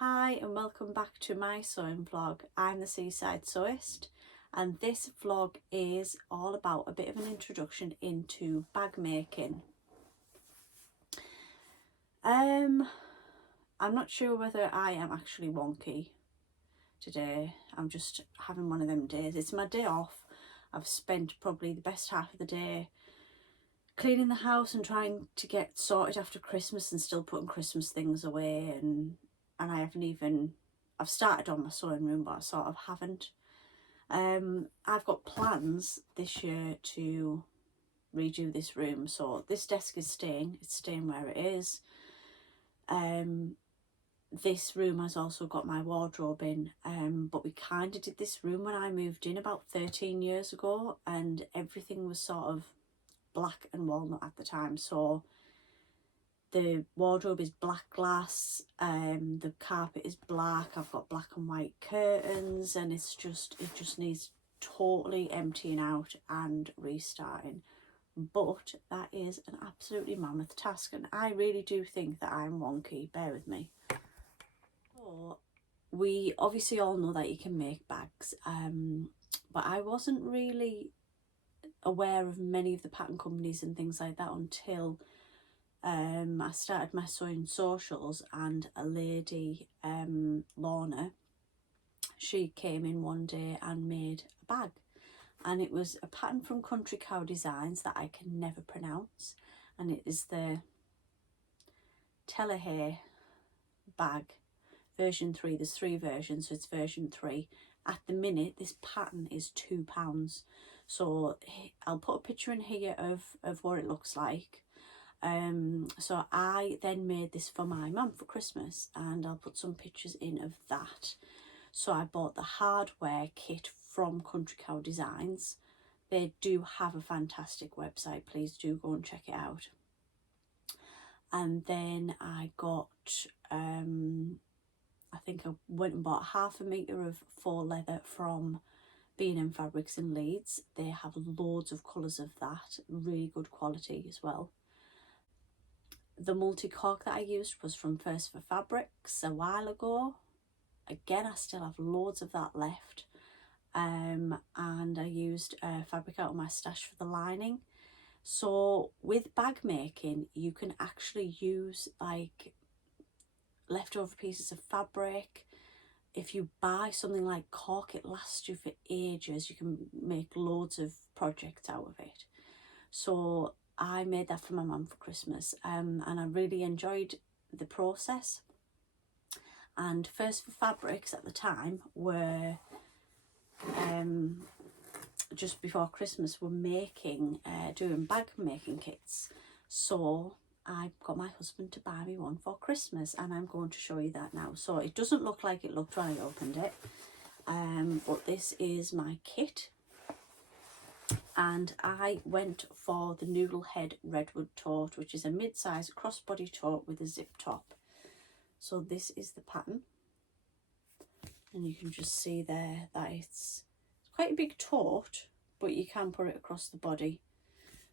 Hi and welcome back to my sewing vlog. I'm the Seaside Sewist and this vlog is all about a bit of an introduction into bag making. I'm not sure whether I am actually wonky today. I'm just having one of them days. It's my day off. I've spent probably the best half of the day cleaning the house and trying to get sorted after Christmas and still putting Christmas things away, and I've started on my sewing room but I sort of haven't. I've got plans this year to redo this room, so this desk is it's staying where it is. This room has also got my wardrobe in, but we kind of did this room when I moved in about 13 years ago and everything was sort of black and walnut at the time, so the wardrobe is black glass, the carpet is black, I've got black and white curtains, and it just needs totally emptying out and restarting. But that is an absolutely mammoth task and I really do think that I'm wonky, bear with me. So we obviously all know that you can make bags, but I wasn't really aware of many of the pattern companies and things like that until I started my sewing socials, and a lady, Lorna, she came in one day and made a bag, and it was a pattern from Country Cow Designs that I can never pronounce, and it is the Teloujay bag version 3. There's 3 versions, so it's version 3. At the minute this pattern is £2, so I'll put a picture in here of what it looks like. So I then made this for my mum for Christmas, and I'll put some pictures in of that. So I bought the hardware kit from Country Cow Designs. They do have a fantastic website, please do go and check it out. And then I got I think I went and bought 1/2 metre of faux leather from B&M Fabrics in Leeds. They have loads of colours of that, really good quality as well. The multi-cork that I used was from First for Fabrics a while ago. Again, I still have loads of that left. And I used fabric out of my stash for the lining. So with bag making, you can actually use like leftover pieces of fabric. If you buy something like cork, it lasts you for ages. You can make loads of projects out of it. So I made that for my mum for Christmas, and I really enjoyed the process. And First for Fabrics at the time were just before Christmas were making doing bag making kits, so I got my husband to buy me one for Christmas, and I'm going to show you that now. So it doesn't look like it looked when I opened it, but this is my kit. And I went for the Noodle head redwood tote, which is a mid-size crossbody tote with a zip top. So this is the pattern, and you can just see there that it's quite a big tote, but you can put it across the body.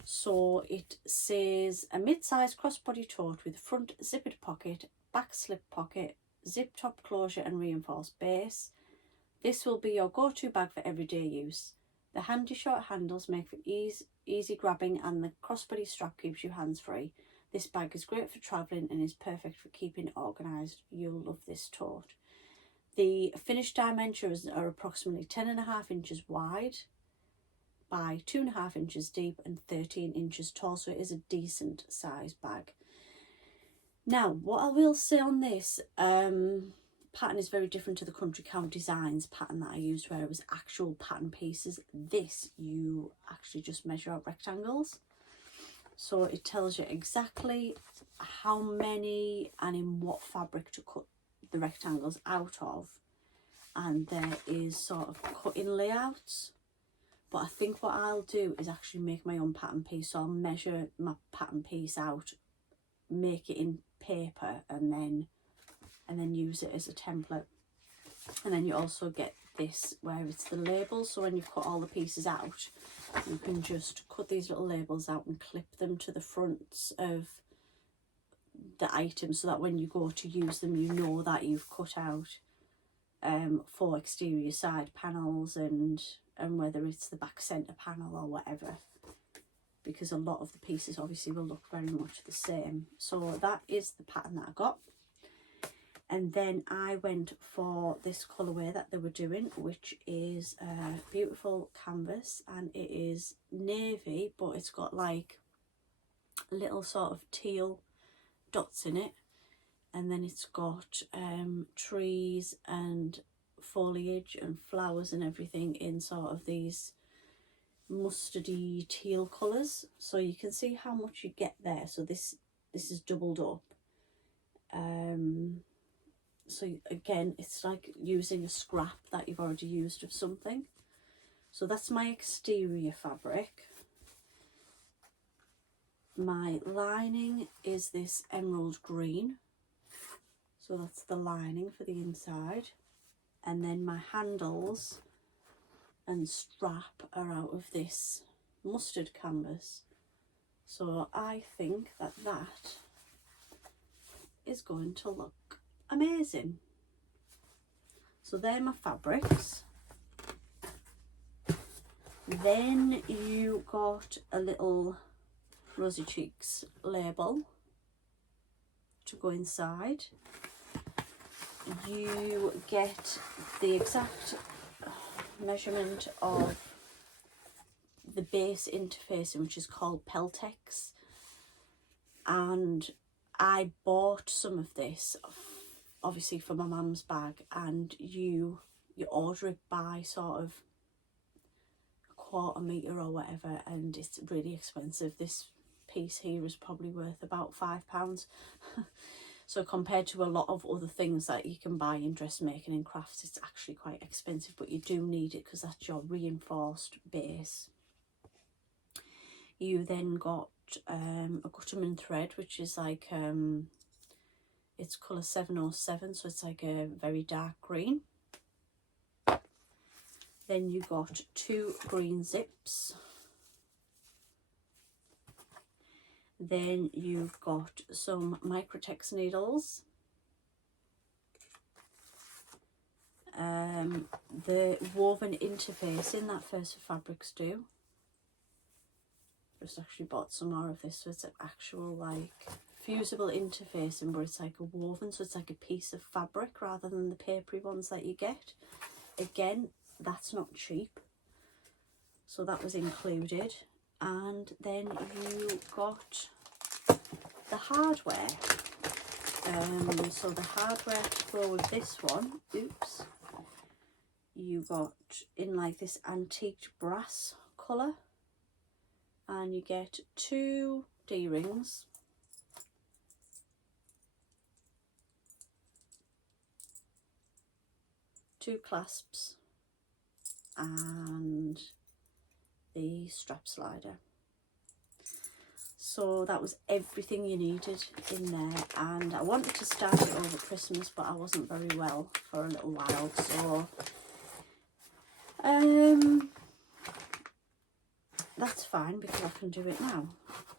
So it says a mid-size crossbody tote with front zippered pocket, back slip pocket, zip top closure and reinforced base. This will be your go-to bag for everyday use. The handy short handles make for easy grabbing, and the crossbody strap keeps you hands-free. This bag is great for travelling and is perfect for keeping it organised. You'll love this tote. The finished dimensions are approximately 10.5 inches wide by 2.5 inches deep and 13 inches tall, so it is a decent size bag. Now, what I will say on this pattern is very different to the Country Cow Designs pattern that I used, where it was actual pattern pieces. This, you actually just measure out rectangles, so it tells you exactly how many and in what fabric to cut the rectangles out of, and there is sort of cutting layouts. But I think what I'll do is actually make my own pattern piece. So I'll measure my pattern piece out, make it in paper, and then use it as a template. And then you also get this where it's the labels, so when you cut all the pieces out, you can just cut these little labels out and clip them to the fronts of the items, so that when you go to use them, you know that you've cut out 4 exterior side panels, and whether it's the back centre panel or whatever, because a lot of the pieces obviously will look very much the same. So that is the pattern that I got. And then I went for this colourway that they were doing, which is a beautiful canvas, and it is navy, but it's got like little sort of teal dots in it, and then it's got trees and foliage and flowers and everything in sort of these mustardy teal colours. So you can see how much you get there. So this is doubled up. So again, it's like using a scrap that you've already used of something. So that's my exterior fabric. My lining is this emerald green. So that's the lining for the inside. And then my handles and strap are out of this mustard canvas. So I think that that is going to look amazing. So they're my fabrics. Then you got a little Rosy Cheeks label to go inside. You get the exact measurement of the base interfacing, which is called Peltex, and I bought some of this obviously for my mum's bag, and you order it by sort of a 1/4 metre or whatever, and it's really expensive. This piece here is probably worth about £5. So compared to a lot of other things that you can buy in dressmaking and crafts, it's actually quite expensive, but you do need it because that's your reinforced base. You then got a Gutterman thread, which is like it's colour 707, so it's like a very dark green. Then you got 2 green zips. Then you've got some Microtex needles. The woven interfacing that First Fabrics do. Just actually bought some more of this, so it's an actual like fusible interfacing, but it's like a woven, so it's like a piece of fabric rather than the papery ones that you get. Again, that's not cheap, so that was included. And then you got the hardware. So the hardware to go with this one, oops, you got in like this antique brass colour, and you get 2 D-rings, two clasps, and the strap slider. So that was everything you needed in there, and I wanted to start it over Christmas, but I wasn't very well for a little while, so that's fine because I can do it now.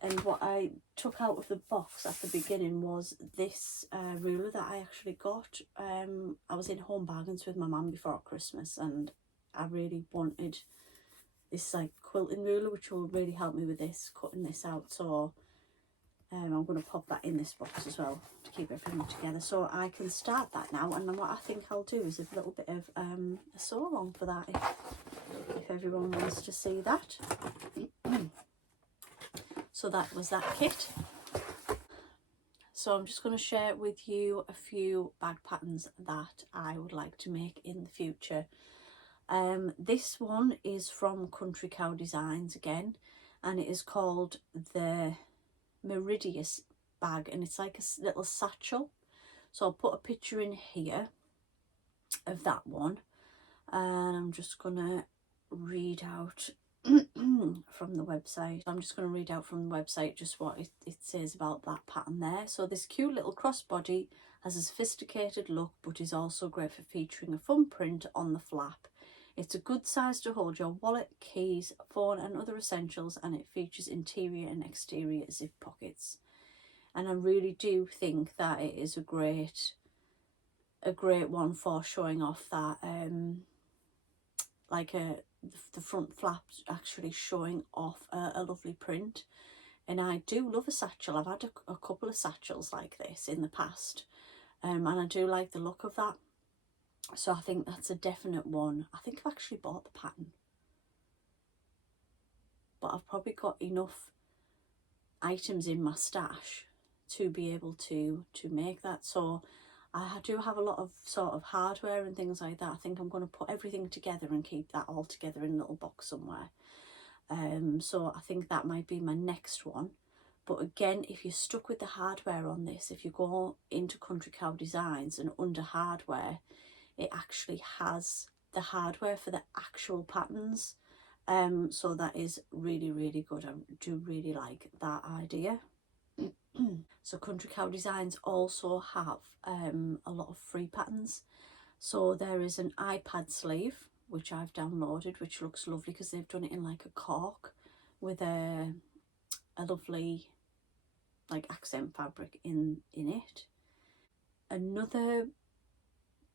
And what I took out of the box at the beginning was this ruler that I actually got. I was in Home Bargains with my mum before Christmas, and I really wanted this like quilting ruler, which will really help me with this, cutting this out. So I'm going to pop that in this box as well to keep everything together, so I can start that now. And then what I think I'll do is a little bit of a sew along for that, if everyone wants to see that. So that was that kit. So I'm just going to share with you a few bag patterns that I would like to make in the future. This one is from Country Cow Designs again, and it is called the Meridius bag, and it's like a little satchel. So I'll put a picture in here of that one, and I'm just gonna read out from the website. I'm just going to read out from the website just what it says about that pattern there. So this cute little crossbody has a sophisticated look, but is also great for featuring a fun print on the flap. It's a good size to hold your wallet, keys, phone and other essentials, and it features interior and exterior zip pockets. and I really do think that it is a great one for showing off that like the front flaps actually showing off a lovely print. And I do love a satchel. I've had a couple of satchels like this in the past, and I do like the look of that. So I think that's a definite one. I think I've actually bought the pattern, but I've probably got enough items in my stash to be able to make that. So I do have a lot of sort of hardware and things like that. I think I'm going to put everything together and keep that all together in a little box somewhere. So I think that might be my next one. But again, if you're stuck with the hardware on this, if you go into Country Cow Designs and under hardware, it actually has the hardware for the actual patterns. So that is really, really good. I do really like that idea. So Country Cow Designs also have a lot of free patterns. So there is an iPad sleeve, which I've downloaded, which looks lovely because they've done it in like a cork with a lovely like accent fabric in it. Another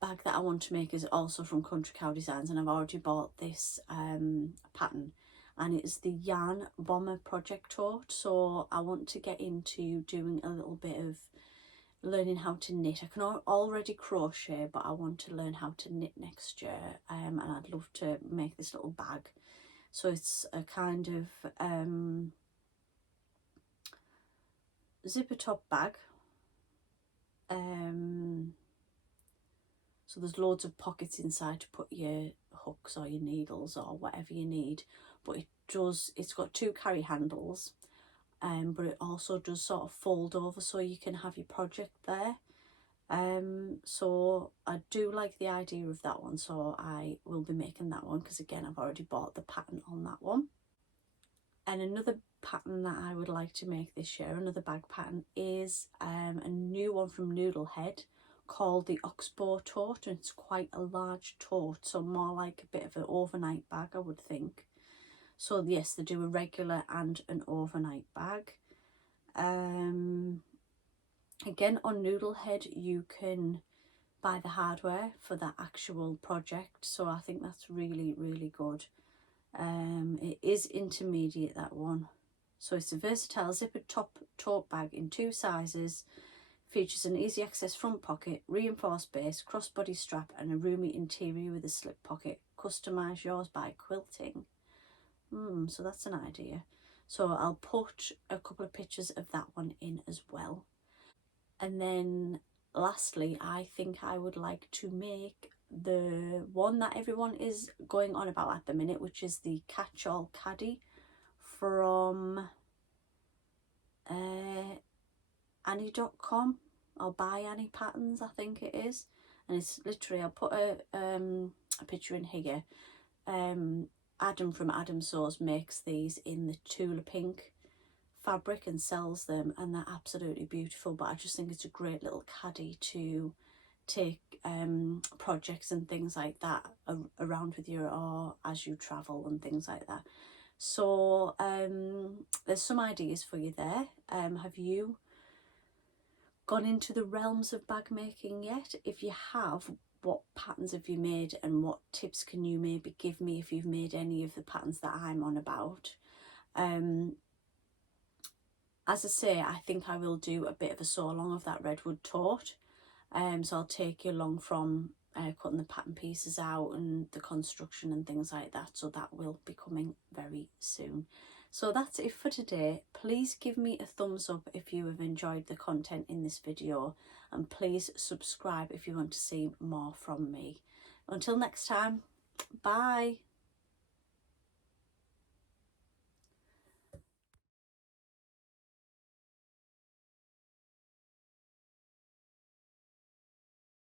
bag that I want to make is also from Country Cow Designs, and I've already bought this pattern, and it's the Yarn Bomber Project Tote. So I want to get into doing a little bit of learning how to knit. I can already crochet, but I want to learn how to knit next year, and I'd love to make this little bag. So it's a kind of zipper top bag. So there's loads of pockets inside to put your hooks or your needles or whatever you need, but it's got 2 carry handles, but it also does sort of fold over so you can have your project there. So I do like the idea of that one, so I will be making that one because again I've already bought the pattern on that one. And another pattern that I would like to make this year, another bag pattern, is a new one from Noodle called the Oxbow Tote, and it's quite a large tote, so more like a bit of an overnight bag, I would think. So yes, they do a regular and an overnight bag. Again, on Noodle you can buy the hardware for that actual project, so I think that's really, really good. It is intermediate, that one. So it's a versatile zippered tote bag in 2 sizes. Features an easy access front pocket, reinforced base, crossbody strap and a roomy interior with a slip pocket. Customise yours by quilting. So that's an idea. So I'll put a couple of pictures of that one in as well. And then lastly, I think I would like to make the one that everyone is going on about at the minute, which is the catch-all caddy from Annie.com or Buy Annie Patterns, I think it is. And it's literally, I'll put a picture in here. Adam from Adam Sews makes these in the Tula Pink fabric and sells them, and they're absolutely beautiful. But I just think it's a great little caddy to take projects and things like that around with you, or as you travel and things like that. So there's some ideas for you there. Have you gone into the realms of bag making yet? If you have, what patterns have you made, and what tips can you maybe give me if you've made any of the patterns that I'm on about? As I say, I think I will do a bit of a sew along of that redwood tote. So I'll take you along from cutting the pattern pieces out and the construction and things like that. So that will be coming very soon. So that's it for today. Please give me a thumbs up if you have enjoyed the content in this video, and please subscribe if you want to see more from me. Until next time, bye.